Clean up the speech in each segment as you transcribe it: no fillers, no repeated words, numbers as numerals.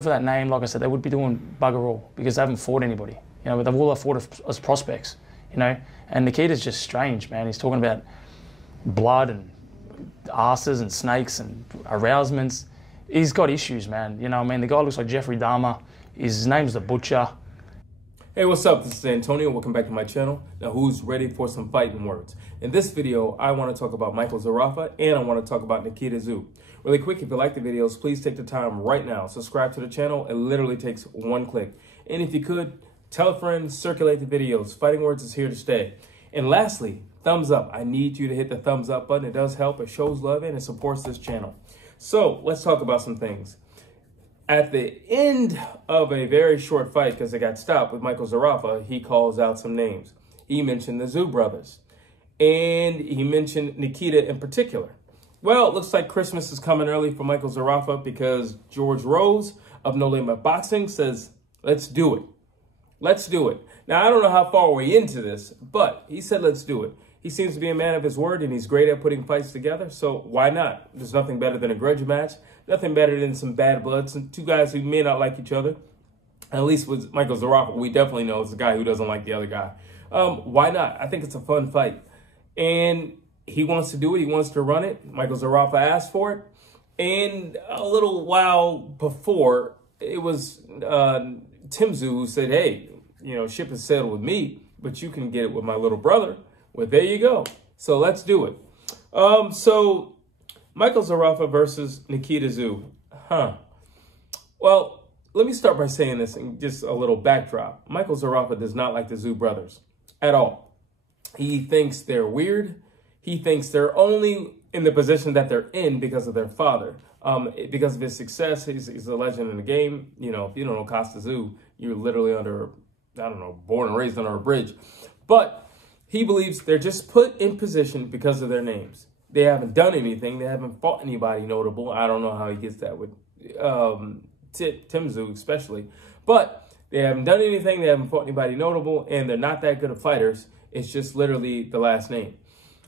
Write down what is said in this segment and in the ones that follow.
for that name, like I said, they would be doing bugger all because they haven't fought anybody. You know, but they've all fought as prospects, you know. And Nikita's just strange, man. He's talking about blood and asses and snakes and arousements. He's got issues, man. You know, I mean, the guy looks like Jeffrey Dahmer. His name's the Butcher. Hey, what's up? This is Antonio. Welcome back to my channel. Now, who's ready for some fighting words? In this video, I want to talk about Michael Zerafa and I want to talk about Nikita Tszyu. Really quick, if you like the videos, please take the time right now. Subscribe to the channel. It literally takes one click. And if you could, tell a friend, circulate the videos. Fighting words is here to stay. And lastly, thumbs up. I need you to hit the thumbs up button. It does help. It shows love and it supports this channel. So let's talk about some things. At the end of a very short fight, because it got stopped with Michael Zerafa, he calls out some names. He mentioned the Tszyu brothers. And he mentioned Nikita in particular. Well, it looks like Christmas is coming early for Michael Zerafa because George Rose of No Limit Boxing says, let's do it. Let's do it. Now, I don't know how far we're into this, but he said, let's do it. He seems to be a man of his word, and he's great at putting fights together, so why not? There's nothing better than a grudge match, nothing better than some bad blood, some two guys who may not like each other. At least with Michael Zerafa, we definitely know it's a guy who doesn't like the other guy. Why not? I think it's a fun fight. And he wants to do it. He wants to run it. Michael Zerafa asked for it. And a little while before, it was Tim Tszyu who said, hey, you know, ship is settled with me, but you can get it with my little brother. Well, there you go. So let's do it. So Michael Zerafa versus Nikita Tszyu. Well, let me start by saying this and just a little backdrop. Michael Zerafa does not like the Tszyu brothers at all. He thinks they're weird. He thinks they're only in the position that they're in because of their father. Because of his success, he's a legend in the game. You know, if you don't know Kostya Tszyu, you're literally under, I don't know, born and raised under a bridge. But he believes they're just put in position because of their names. They haven't done anything. They haven't fought anybody notable. I don't know how he gets that with Tim Tszyu especially. But they haven't done anything. They haven't fought anybody notable. And they're not that good of fighters. It's just literally the last name.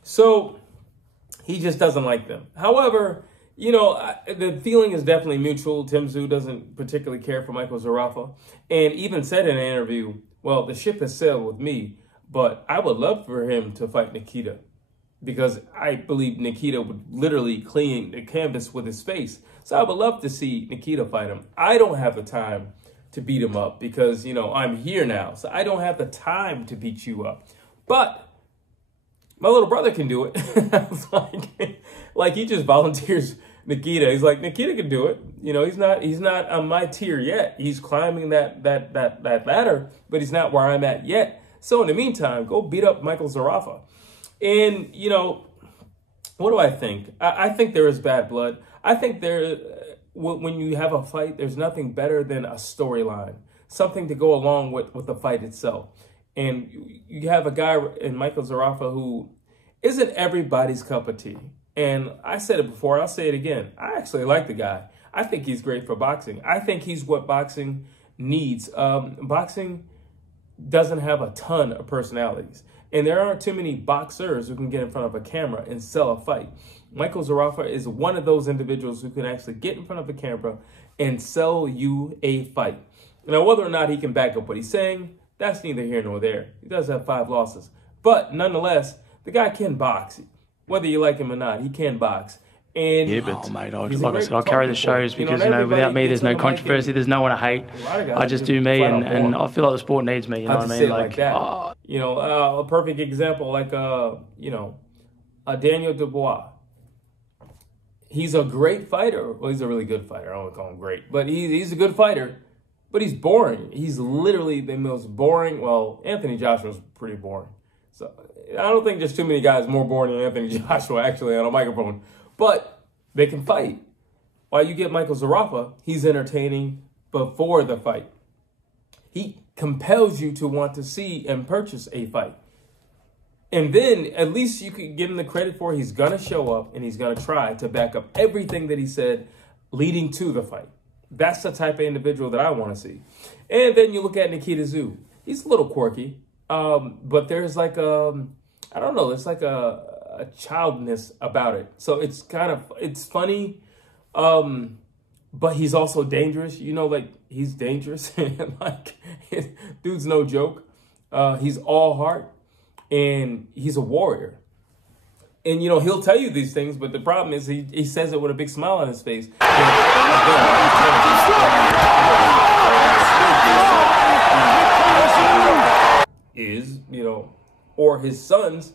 So he just doesn't like them. However, you know, the feeling is definitely mutual. Tim Tszyu doesn't particularly care for Michael Zerafa. And even said in an interview, well, the ship has sailed with me. But I would love for him to fight Nikita because I believe Nikita would literally clean the canvas with his face. So I would love to see Nikita fight him. I don't have the time to beat him up because, you know, I'm here now. So I don't have the time to beat you up. But my little brother can do it. like he just volunteers Nikita. He's like, Nikita can do it. You know, he's not on my tier yet. He's climbing that ladder, but he's not where I'm at yet. So in the meantime, go beat up Michael Zerafa. And, you know, what do I think? I think there is bad blood. I think when you have a fight, there's nothing better than a storyline, something to go along with the fight itself. And you have a guy in Michael Zerafa who isn't everybody's cup of tea. And I said it before, I'll say it again. I actually like the guy. I think he's great for boxing. I think he's what boxing needs. Boxing doesn't have a ton of personalities. And there aren't too many boxers who can get in front of a camera and sell a fight. Michael Zerafa is one of those individuals who can actually get in front of a camera and sell you a fight. Now, whether or not he can back up what he's saying, that's neither here nor there. He does have 5 losses. But nonetheless, the guy can box. Whether you like him or not, he can box. And yeah, but mate, like I said, I'll carry the shows because, you know, without me, there's no controversy. There's no one to hate. I just do me, and I feel like the sport needs me. You know what I mean? Like that. You know, a perfect example, like you know, Daniel Dubois. He's a great fighter. Well, he's a really good fighter. I don't want to call him great, but he's a good fighter. But he's boring. He's literally the most boring. Well, Anthony Joshua's pretty boring. So I don't think there's too many guys more boring than Anthony Joshua actually on a microphone. But they can fight. While you get Michael Zerafa, he's entertaining before the fight. He compels you to want to see and purchase a fight. And then at least you could give him the credit for he's going to show up and he's going to try to back up everything that he said leading to the fight. That's the type of individual that I want to see. And then you look at Nikita Tszyu. He's a little quirky, but there's like I don't know, it's like a childness about it. So it's funny. but he's also dangerous. You know, like, he's dangerous. Like, dude's no joke. He's all heart, and he's a warrior. And, you know, he'll tell you these things, but the problem is he says it with a big smile on his face. You know, or his sons,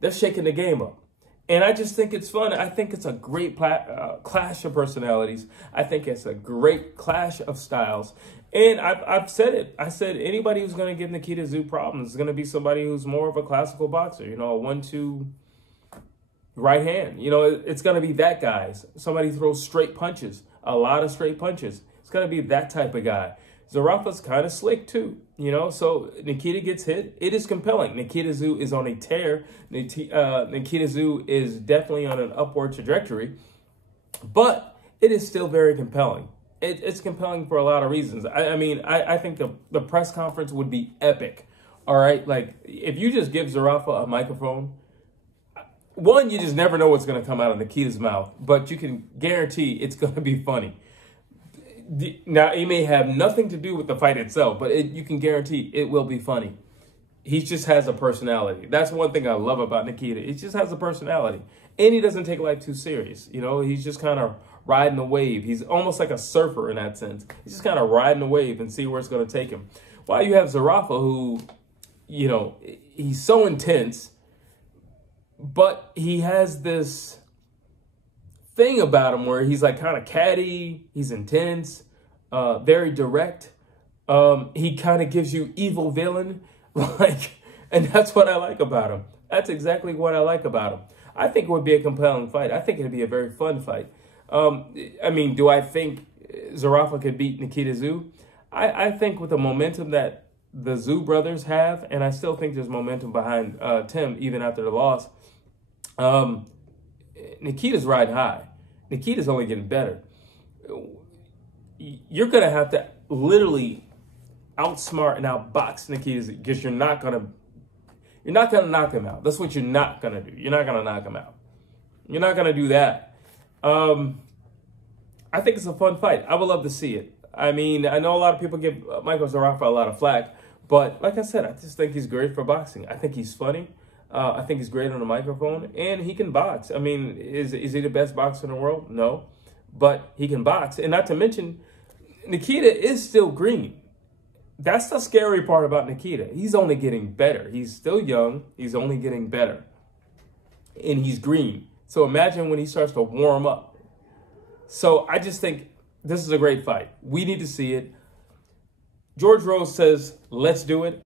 they're shaking the game up. And I just think it's fun. I think it's a great clash of personalities. I think it's a great clash of styles. And I've said it. I said anybody who's going to give Nikita Tszyu problems is going to be somebody who's more of a classical boxer, you know, a 1-2 right hand. You know, it's going to be that guy. Somebody throws straight punches, a lot of straight punches. It's going to be that type of guy. Zerafa's kind of slick too, you know, so Nikita gets hit. It is compelling. Nikita Tszyu is on a tear. Nikita Tszyu is definitely on an upward trajectory, but it is still very compelling. It's compelling for a lot of reasons. I mean, I think the press conference would be epic. All right, like, if you just give Zerafa a microphone, one, you just never know what's going to come out of Nikita's mouth, but you can guarantee it's going to be funny. Now, it may have nothing to do with the fight itself, but you can guarantee it will be funny. He just has a personality. That's one thing I love about Nikita. He just has a personality. And he doesn't take life too serious. You know, he's just kind of riding the wave. He's almost like a surfer in that sense. He's just kind of riding the wave and see where it's going to take him. While you have Zerafa, who, you know, he's so intense, but he has this thing about him where he's like kind of catty, he's intense, very direct. He kind of gives you evil villain, like, and that's what I like about him. That's exactly what I like about him. I think it would be a compelling fight. I think it'd be a very fun fight. I mean, do I think Zerafa could beat Nikita Tszyu? I think with the momentum that the Tszyu brothers have, and I still think there's momentum behind Tim even after the loss, Nikita's riding high. Nikita's only getting better. You're going to have to literally outsmart and outbox Nikita because you're not going to knock him out. That's what you're not going to do. You're not going to knock him out. You're not going to do that. I think it's a fun fight. I would love to see it. I mean, I know a lot of people give Michael Zerafa a lot of flack, but like I said, I just think he's great for boxing. I think he's funny. I think he's great on the microphone, and he can box. I mean, is he the best boxer in the world? No, but he can box. And not to mention, Nikita is still green. That's the scary part about Nikita. He's only getting better. He's still young. He's only getting better. And he's green. So imagine when he starts to warm up. So I just think this is a great fight. We need to see it. George Rose says, let's do it.